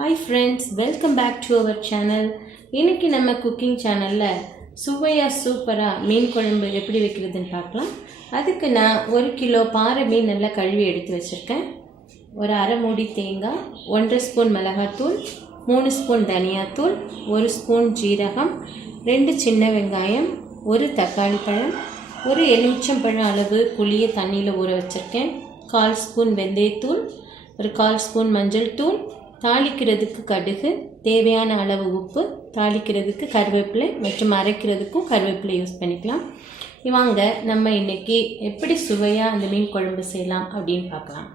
Hi friends, welcome back to our channel. இன்னைக்கு நம்ம cooking சேனல்ல சுவையா சூப்பரா மீன் குழம்பு எப்படி வைக்கிறதுன்னு பார்க்கலாம். அதுக்கு நான் 1 கிலோ பாறை மீன் நல்லா கழுவி எடுத்து வச்சிருக்கேன். ஒரு அரை மூடி தேங்காய், 1.5 ஸ்பூன் மிளகாய்த்தூள், 3 ஸ்பூன் தனியாத்தூள், 1 ஸ்பூன் ஜீரகம், 2 சின்ன வெங்காயம், 1 தக்காளி பழம், 1 எலுமிச்சம்பழம் அளவு புளியை தண்ணியில் ஊற வச்சிருக்கேன், 1/4 ஸ்பூன் வெந்தயத்தூள், ஒரு 1/4 ஸ்பூன் மஞ்சள் தூள், தாளிக்கிறதுக்கு கடுகு, தேவையான அளவு உப்பு, தாளிக்கிறதுக்கு கருவேப்பிலை மற்றும் அரைக்கிறதுக்கும் கருவேப்பிலை யூஸ் பண்ணிக்கலாம். வாங்க நம்ம இன்னைக்கு எப்படி சுவையாக அந்த மீன் குழம்பு செய்யலாம் அப்படின்னு பார்க்கலாம்.